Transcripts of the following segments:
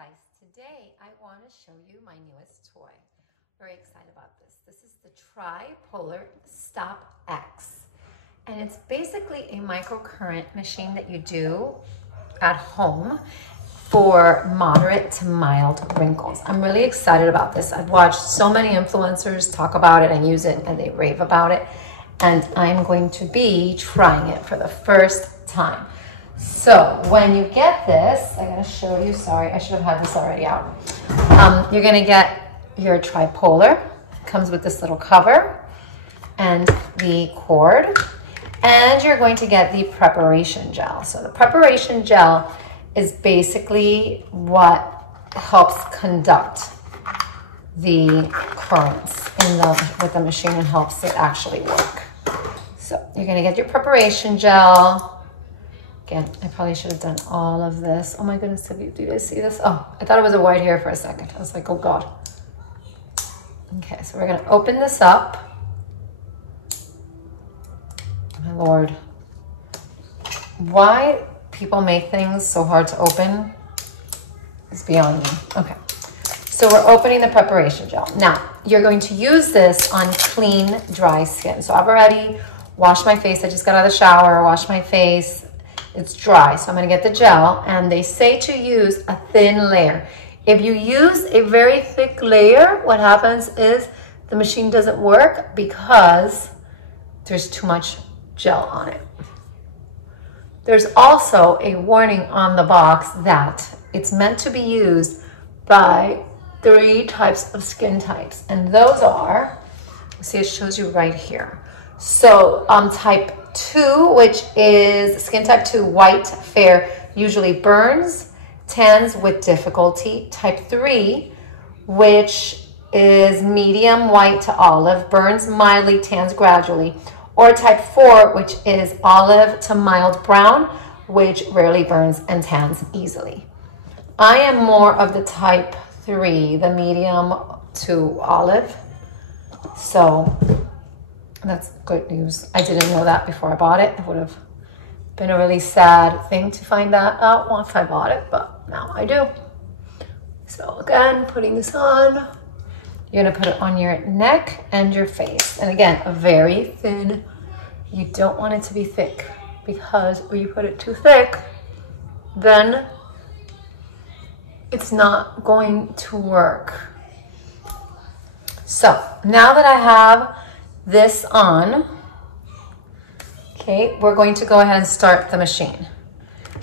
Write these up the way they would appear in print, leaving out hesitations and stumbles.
guys, today I want to show you my newest toy. Very excited about this. This is the Tri Pollar Stop X. And it's basically a microcurrent machine that you do at home for moderate to mild wrinkles. I'm really excited about this. I've watched so many influencers talk about it and use it and they rave about it. And I'm going to be trying it for the first time. So when you get this, I gotta show you, sorry, I should have had this already out. You're gonna get your tripolar. It comes with this little cover and the cord. And you're going to get the preparation gel. So the preparation gel is basically what helps conduct the currents with the machine and helps it actually work. So you're gonna get your preparation gel. Again, I probably should have done all of this. Oh my goodness, do you guys see this? Oh, I thought it was a white hair for a second. I was like, oh God. Okay, so we're gonna open this up. My Lord. Why people make things so hard to open is beyond me. Okay, so we're opening the preparation gel. Now, you're going to use this on clean, dry skin. So I've already washed my face. I just got out of the shower, washed my face. It's dry, so I'm gonna get the gel, and they say to use a thin layer. If you use a very thick layer, what happens is the machine doesn't work because there's too much gel on it. There's also a warning on the box that it's meant to be used by 3 types of skin types, and those are, see, it shows you right here. So type 2, which is skin type 2, white, fair, usually burns, tans with difficulty. Type 3, which is medium, white to olive, burns mildly, tans gradually. Or type 4, which is olive to mild brown, which rarely burns and tans easily. I am more of the type 3, the medium to olive. So that's good news. I didn't know that before I bought it. It would have been a really sad thing to find that out once I bought it, but now I do. So again, putting this on, you're gonna put it on your neck and your face. And again, a very thin, you don't want it to be thick because when you put it too thick, then it's not going to work. So now that I have this on, okay, we're going to go ahead and start the machine.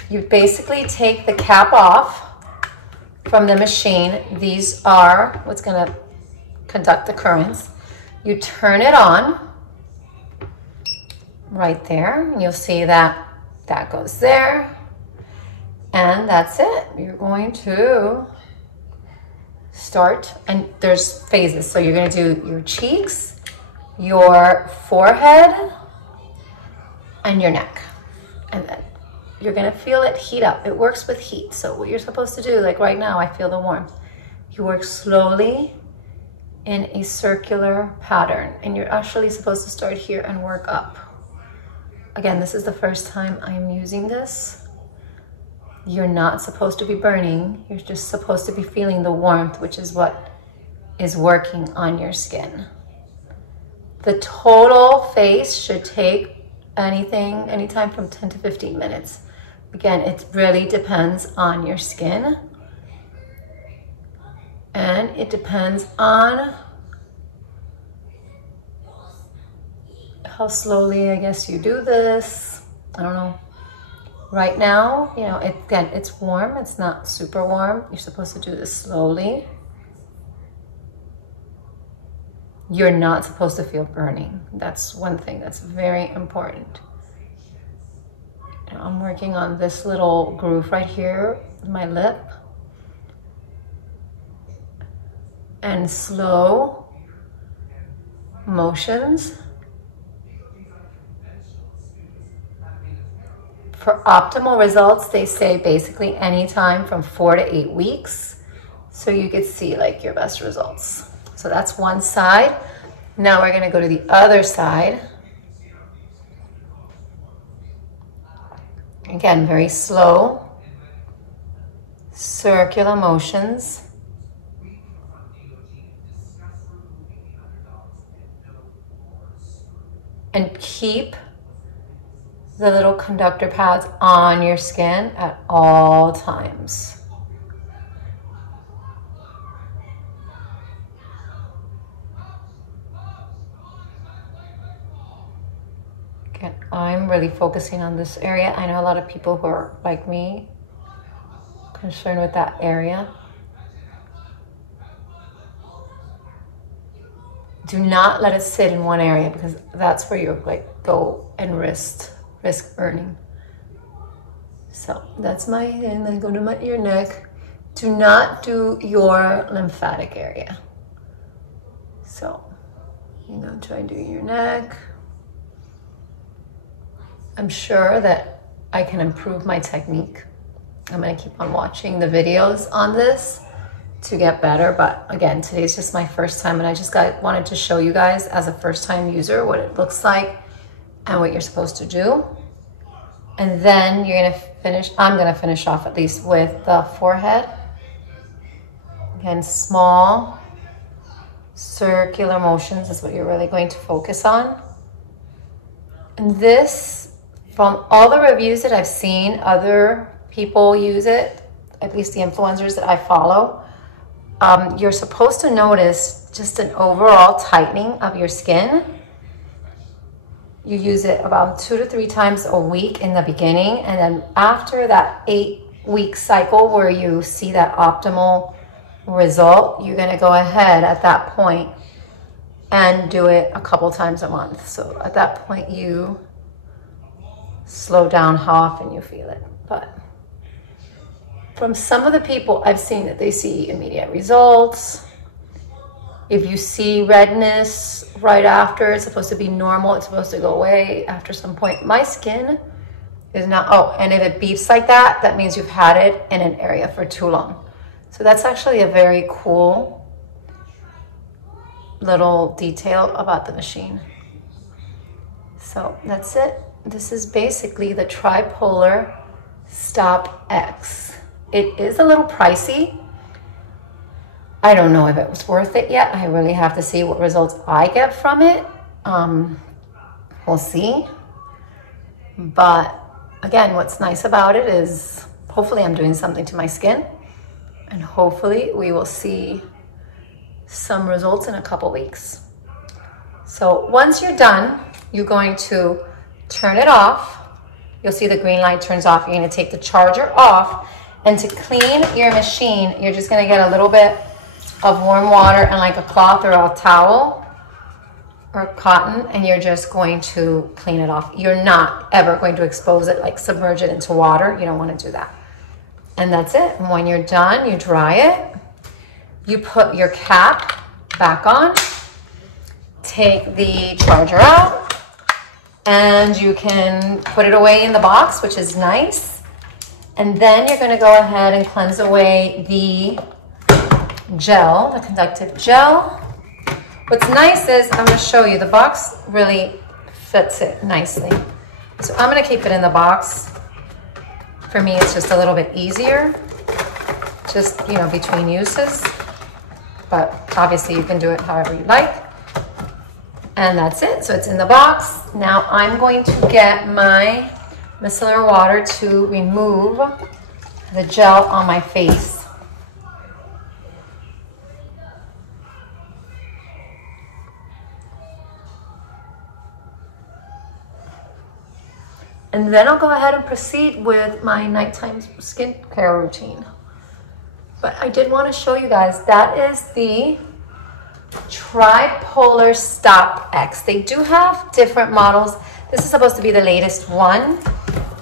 You basically take the cap off from the machine. These are what's gonna conduct the currents. You turn it on right there, and you'll see that that goes there, and that's it. You're going to start, and there's phases. So you're gonna do your cheeks, your forehead, and your neck. And then you're gonna feel it heat up. It works with heat. So what you're supposed to do, like right now, I feel the warmth. You work slowly in a circular pattern, and you're actually supposed to start here and work up. Again, this is the first time I'm using this. You're not supposed to be burning. You're just supposed to be feeling the warmth, which is what is working on your skin. The total face should take anytime from 10 to 15 minutes. Again, it really depends on your skin. And it depends on how slowly, I guess, you do this. I don't know. Right now, you know, again, it's warm. It's not super warm. You're supposed to do this slowly. You're not supposed to feel burning. That's one thing that's very important. I'm working on this little groove right here, my lip. And slow motions. For optimal results, they say basically anytime from 4 to 8 weeks. So you could see like your best results. So that's one side. Now we're gonna go to the other side. Again, very slow. circular motions. And keep the little conductor pads on your skin at all times. Again, I'm really focusing on this area. I know a lot of people who are like me, concerned with that area. Do not let it sit in one area, because that's where you like go and risk burning. So that's my hand. Then go to your neck. Do not do your lymphatic area. So, try to do your neck. I'm sure that I can improve my technique. I'm gonna keep on watching the videos on this to get better, but again, today's just my first time, and I just wanted to show you guys as a first-time user what it looks like and what you're supposed to do. And then I'm gonna finish off at least with the forehead. Again, small circular motions is what you're really going to focus on. And this, from all the reviews that I've seen, other people use it, at least the influencers that I follow, you're supposed to notice just an overall tightening of your skin. You use it about 2 to 3 times a week in the beginning, and then after that 8-week cycle where you see that optimal result, you're going to go ahead at that point and do it a couple times a month. So at that point you slow down how often you feel it. But from some of the people I've seen that they see immediate results. If you see redness right after, it's supposed to be normal. It's supposed to go away after some point. My skin is not, and if it beeps like that, that means you've had it in an area for too long. So that's actually a very cool little detail about the machine. So that's it. This is basically the Tri Pollar Stop X. It is a little pricey. I don't know if it was worth it yet. I really have to see what results I get from it. We'll see. But again, what's nice about it is hopefully I'm doing something to my skin, and hopefully we will see some results in a couple weeks. So once you're done, you're going to turn it off. You'll see the green light turns off. You're going to take the charger off. And to clean your machine, you're just going to get a little bit of warm water and like a cloth or a towel or cotton, and you're just going to clean it off. You're not ever going to expose it, like submerge it into water. You don't want to do that. And that's it. And when you're done, you dry it. You put your cap back on. Take the charger out. And you can put it away in the box, which is nice. And then you're going to go ahead and cleanse away the gel, the conductive gel. What's nice is, I'm going to show you, the box really fits it nicely. So I'm going to keep it in the box. For me, it's just a little bit easier, just, between uses. But obviously you can do it however you like. And that's it. So it's in the box. Now I'm going to get my micellar water to remove the gel on my face. And then I'll go ahead and proceed with my nighttime skincare routine. But I did want to show you guys, that is the Tri Pollar Stop X. They do have different models. This is supposed to be the latest one.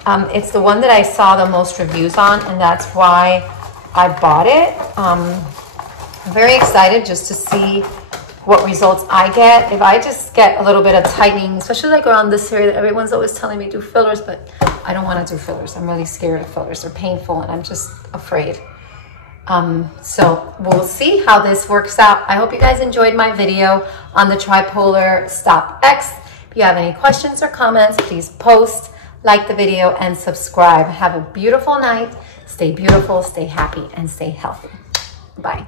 It's the one that I saw the most reviews on, and that's why I bought it. I'm very excited just to see what results I get. If I just get a little bit of tightening, especially like around this area that everyone's always telling me do fillers, but I don't want to do fillers. I'm really scared of fillers. They're painful and I'm just afraid. So we'll see how this works out. I hope you guys enjoyed my video on the Tri Pollar Stop X. If you have any questions or comments, please post. like the video, and subscribe. Have a beautiful night. Stay beautiful, stay happy, and stay healthy. Bye.